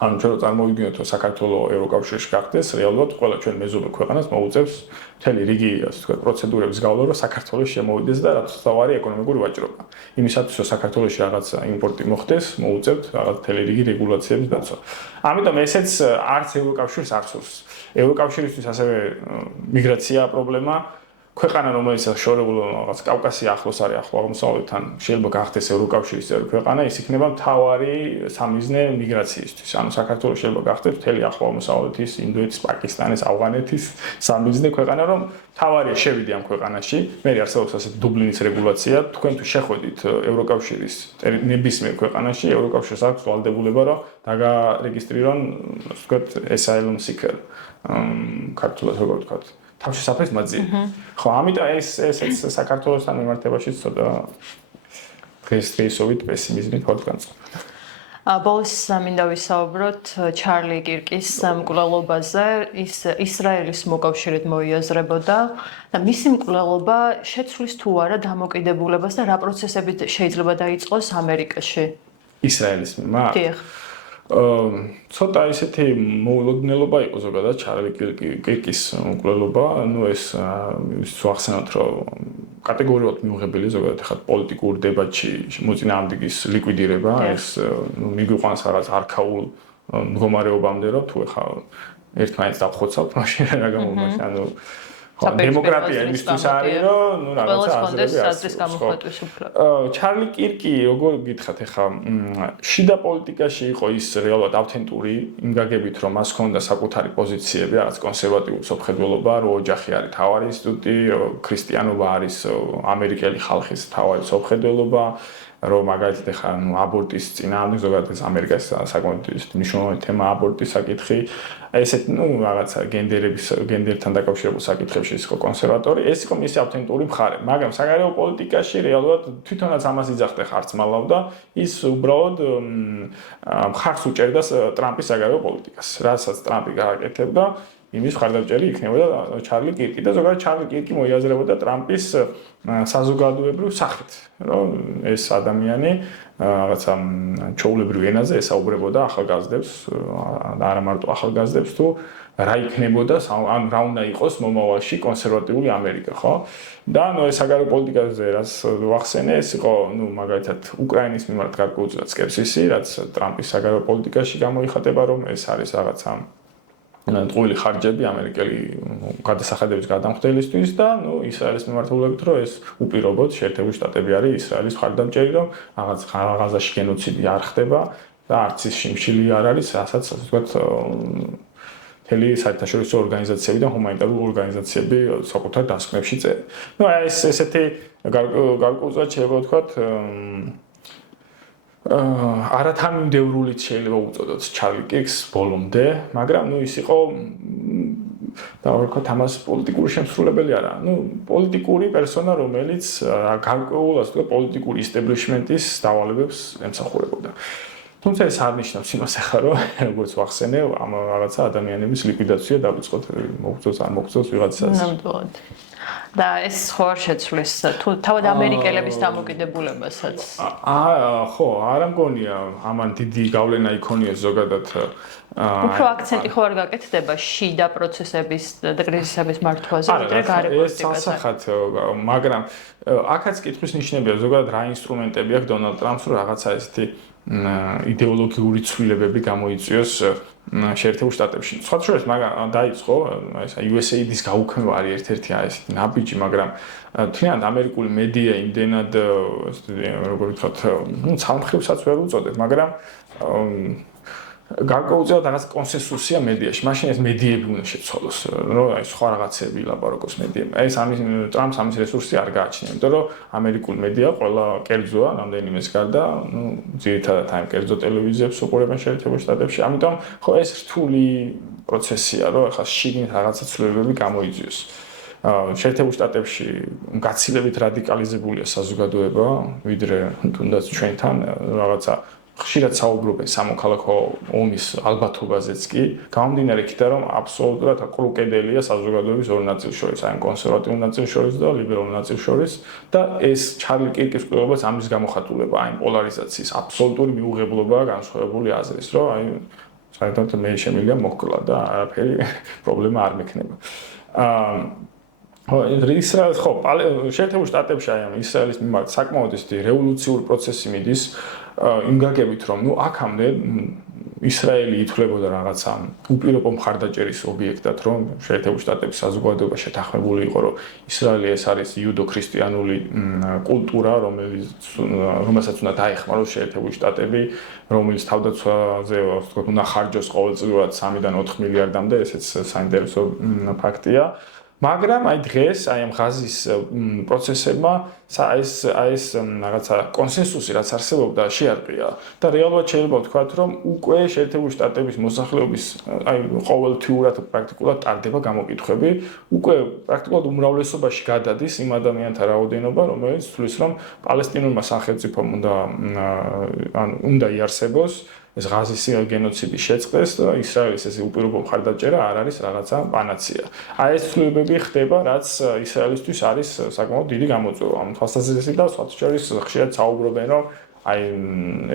ანუ ჩვენ წარმოვიდგინოთ, რომ საქართველოს ევროკავშირში გახდეს, რეალურად ყველა ჩვენ მეზობელ ქვეყანას მოუწევს მთელი რიგი, ასე ვთქვათ, პროცედურების გავლა, რომ საქართველოს შემოვიდეს და რაც თავარი ეკონომიკური ვაჭრობა. იმისათვის, რომ საქართველოში რაღაცა იმპორტი მოხდეს, მოუწევთ რაღაც მთელი რიგი რეგულაციების დაცვა. ამიტომ ესეც არც ევროკავშირს არ სურს. ევროკავშირისთვის ასევე მიგრაცია პრობლემა. ქვეყანა, რომელიც შორეულ რაღაც კავკასია ახლოს არის ახლო აღმოსავლეთთან, შეიძლება გახდეს ევროკავშირის წევრი ქვეყანა, ის იქნება მთავარი სამიზნე მიგრაციისთვის. ანუ საქართველოს შეიძლება გახდეს მთელი ახლო აღმოსავლეთის, ინდოეთის, პაკისტანის, ავღანეთის სამიზნე ქვეყანა, რომ მთავარია შევიდე ამ ქვეყანაში. მე არსებობს ასეთი დუბლინის რეგულაცია. თქვენ თუ შეხვედით ევროკავშირის ნებისმიერ ქვეყანაში, ევროკავშირს აქვს ვალდებულება, რომ დაგარეგისტრირონ, ასე ვთქვათ, asylum seeker. ქართულად როგორ ვთქვათ? თავშესაფრის მათზე. ხო, ამიტომ ესეც საქართველოსთან მიმართებაში ცოტა დღესდღეობით პესიმიზმით ვარ განწყობილი. ბოლოს მინდა ვისაუბროთ ჩარლი კირკის მკვლელობაზე. ის ისრაელის მოკავშირედ მოიაზრებოდა და მისი მკვლელობა შეცვლის თუ არა დამოკიდებულებას და რა პროცესებით შეიძლება დაიწყოს ამერიკაში? ისრაელის მიმართ? დიახ. ცოტა ისეთი მოულოდნელობა იყო ზოგადად ჩარლი კირკის მკვლელობა. ანუ ეს ვახსენოთ, რომ კატეგორიულად მიუღებელი ზოგადად ახლა პოლიტიკურ დებატში მოწინააღმდეგის ლიკვიდირება, ეს მიგვიყვანს რაღაც არქაულ მდგომარეობამდე, რომ თუ ახლა ერთმანეთს დავხოცავთ, მაშინ რა გამომაჩნია, ანუ დემოკრატია იმისთვის არის, რომ ნუ რაღაცა აზრების გამოხატვის უფლება. ჩარლი კირკი, როგორ გითხრათ ახლა, შიდა პოლიტიკაში იყო ის რეალურად ავთენტური, იმ გაგებით, რომ მას ჰქონდა საკუთარი პოზიციები, რაღაც კონსერვატიული სოფხედველობა, რომ ოჯახი არის თავარი ინსტიტუტი, ქრისტიანობა არის ამერიკელი ხალხის თავარი სოფხედველობა, რომ მაგალითად ახლა აბორტის წინააღმდეგ ზოგადად ამერიკას საკმაოდ მნიშვნელოვანი თემა აბორტის საკითხი. ესეთ რაღაცა გენდერთან დაკავშირებულ საკითხებში ის იყო კონსერვატორი, ეს იყო მისი ავთენტური მხარე, მაგრამ საგარეო პოლიტიკაში რეალურად თვითონაც ამას იძახდა ხარცმალავ და ის უბრალოდ მხარს უჭერდა ტრამპის საგარეო პოლიტიკას, რასაც ტრამპი გააკეთებდა, იმის მხარდამჭერი იქნებოდა ჩარლი კირკი და ზოგადად ჩარლი კირკი მოიაზრებოდა ტრამპის საზოგადოებრივ სახით, რომ ეს ადამიანი რაღაცა ჩაულებრივ ენაზე ესაუბრებოდა ახალგაზრდებს და არა მარტო ახალგაზრდებს, თუ რა იქნებოდა, ან რა უნდა იყოს მომავალში კონსერვატიული ამერიკა, ხო? და ეს საგარეო პოლიტიკაზე რაც ვახსენე, ეს იყო, მაგალითად, უკრაინის მიმართ გარკვეულწილად სკეპსისი, რაც ტრამპის საგარეო პოლიტიკაში გამოიხატება, რომ ეს არის რაღაცა ტყუილი ხარჯები ამერიკელი გადასახადების გადამხდელისთვის და ისრაელის მიმართულებით, რომ ეს უპირობოდ შეერთებული შტატები არის ისრაელის მხარდამჭერი, რომ რაღაცაში გენოციდი არ ხდება და არც ის შიმშილი არ არის, რასაც ასე ვთქვათ, მთელი საერთაშორისო ორგანიზაციები და ჰუმანიტარული ორგანიზაციები საკუთარ დასკვნებში წერენ. ეს ესეთი გარკვეულწილად შეიძლება ვთქვათ არათანმიმდევრული შეიძლება უწოდოთ ჩარლი კირკს ბოლომდე, მაგრამ ის იყო და ვთქვათ ამას პოლიტიკური შემსრულებელი არა. პოლიტიკური პერსონა, რომელიც გარკვეულ ასე ვთქვათ პოლიტიკური ისტაბლიშმენტის დავალებებს ემსახურებოდა. თუმცა ეს არ ნიშნავს იმას ახლა, რომ როგორც ვახსენე, ამ რაღაცა ადამიანების ლიკვიდაცია დავიწყოთ, მოგწევს არ მოგწევს ვიღაცას. ნამდვილად. და ეს ხო არ შეცვლის თუ თავად ამერიკელების დამოკიდებულებასაც. ხო, არ მგონია ამან დიდი გავლენა იქონიეს ზოგადად. უფრო აქცენტი ხო არ გაკეთდება შიდა პროცესების და კრიზისების მართვაზე, ვიდრე გარე პოლიტიკაზე. ეს ასახათ, მაგრამ აქაც კითხვის ნიშნებია ზოგადად რა ინსტრუმენტები აქვს დონალდ ტრამპს, რომ რაღაცა ესეთი იდეოლოგიური ცვლილებები გამოიწვიოს შეერთებულ შტატებში. სხვათა შორის დაიწყო ეს USAID-ის გაუქმება არის ერთ-ერთი ესეთი ნაბიჯი, მაგრამ თლიანად ამერიკული მედია იმდენად როგორ ვთქვათ, ცალმხრივსაც ვერ უწოდებ, მაგრამ გარკვეულწილად რაღაც კონსენსუსია მედიაში. მაშინ ეს მედიები უნდა შეცვალოს, რომ აი სხვა რაღაცები ილაპარაკოს მედიები. ეს ტრამპს ამის რესურსი არ გააჩნია, იმიტომ რომ ამერიკული მედია ყველა კერძოა, რამდენიმეს გარდა, ძირითადად აი კერძო ტელევიზიებს უყურებენ შეერთებულ შტატებში. ამიტომ ხო ეს რთული პროცესია, რომ ახლა შიგნით რაღაცა ცვლილებები გამოიწვიოს. შეერთებულ შტატებში გაცილებით რადიკალიზებულია საზოგადოება, ვიდრე თუნდაც ჩვენთან რაღაცა ხშირად საუბრობენ სამოქალაქო ომის ალბათობაზეც კი, გამომდინარე იქიდან, რომ აბსოლუტურად ყრუკედელია საზოგადოების ორ ნაწილს შორის, აი კონსერვატიულ ნაწილს შორის და ლიბერალურ ნაწილს შორის და ეს ჩარლი კირკის მკვლელობაც ამის გამოხატულება, აი პოლარიზაციის აბსოლუტური მიუღებლობაა განსხვავებული აზრის, რომ აი საერთოდ მე შემიძლია მოხკლა და არაფერი პრობლემა არ მექნება. ისრაელის ხო, შეერთებულ შტატებში აი ამ ისრაელის მიმართ საკმაოდ ისეთი რევოლუციური პროცესი მიდის იმ გაგებით, რომ აქამდე ისრაელი ითვლებოდა რაღაცა უპირობო მხარდაჭერის ობიექტად, რომ შეერთებულ შტატების საზოგადოება შეთანხმებული იყო, რომ ისრაელი ეს არის იუდო-ქრისტიანული კულტურა, რომელსაც უნდა დაეხმაროს შეერთებული შტატები, რომელიც თავდაცვაზე, ასე ვთქვათ, უნდა ხარჯოს ყოველწლიურად 3-დან 4 მილიარდამდე, ესეც საინტერესო ფაქტია. მაგრამ აი დღეს აი ამ ღაზის პროცესებმა ეს რაღაცა კონსენსუსი რაც არსებობდა შეარყია და რეალურად შეიძლება ვთქვათ რომ უკვე შეერთებული შტატების მოსახლეობის აი ყოველთვიურად პრაქტიკულად ტარდება გამოკითხვები უკვე პრაქტიკულად უმრავლესობაში გადადის იმ ადამიანთა რაოდენობა რომელიც თვლის რომ პალესტინურმა სახელმწიფომ უნდა იარსებოს ეს ღაზის გენოციდი შეწყდეს და ისრაელის ეს უპირობო მხარდაჭერა არ არის რაღაცა პანაცია. აი ეს ცვლილებები ხდება, რაც ისრაელისთვის არის საკმაოდ დიდი გამოწვევა. ამ თვალსაზრისით და სხვათა შორის ხშირად საუბრობენ, რომ აი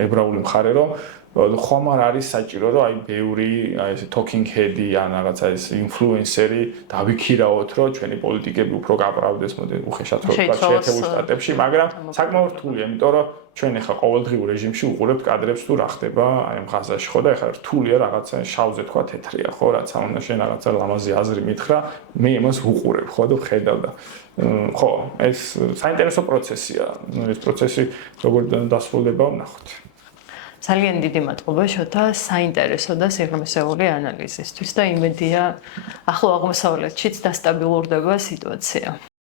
ებრაული მხარე რომ ხომ არ არის საჭირო, რომ აი ბევრი აი ეს talking head-ი ან რაღაცა ეს ინფლუენსერი დავიქირაოთ, რომ ჩვენი პოლიტიკები უფრო გაправდეს მოდი უხეშად რო შეერთებულ შტატებში, მაგრამ საკმაოდ რთულია, იმიტომ რომ ჩვენ ახლა ყოველდღიურ რეჟიმში უყურებთ კადრებს თუ რა ხდება აი ამ ღაზაში ხო და ახლა რთულია რაღაცა შავზე თქვა თეთრია ხო რაც აუნა შენ რაღაცა ლამაზი აზრი მითხრა მე იმას უყურებ ხო და ვხედავ და ხო ეს საინტერესო პროცესია ეს პროცესი როგორ დასრულდება ვნახოთ ძალიან დიდი მადლობა შოთა საინტერესო და სიღრმისეული ანალიზისთვის და იმედია ახლო აღმოსავლეთშიც დასტაბილურდება სიტუაცია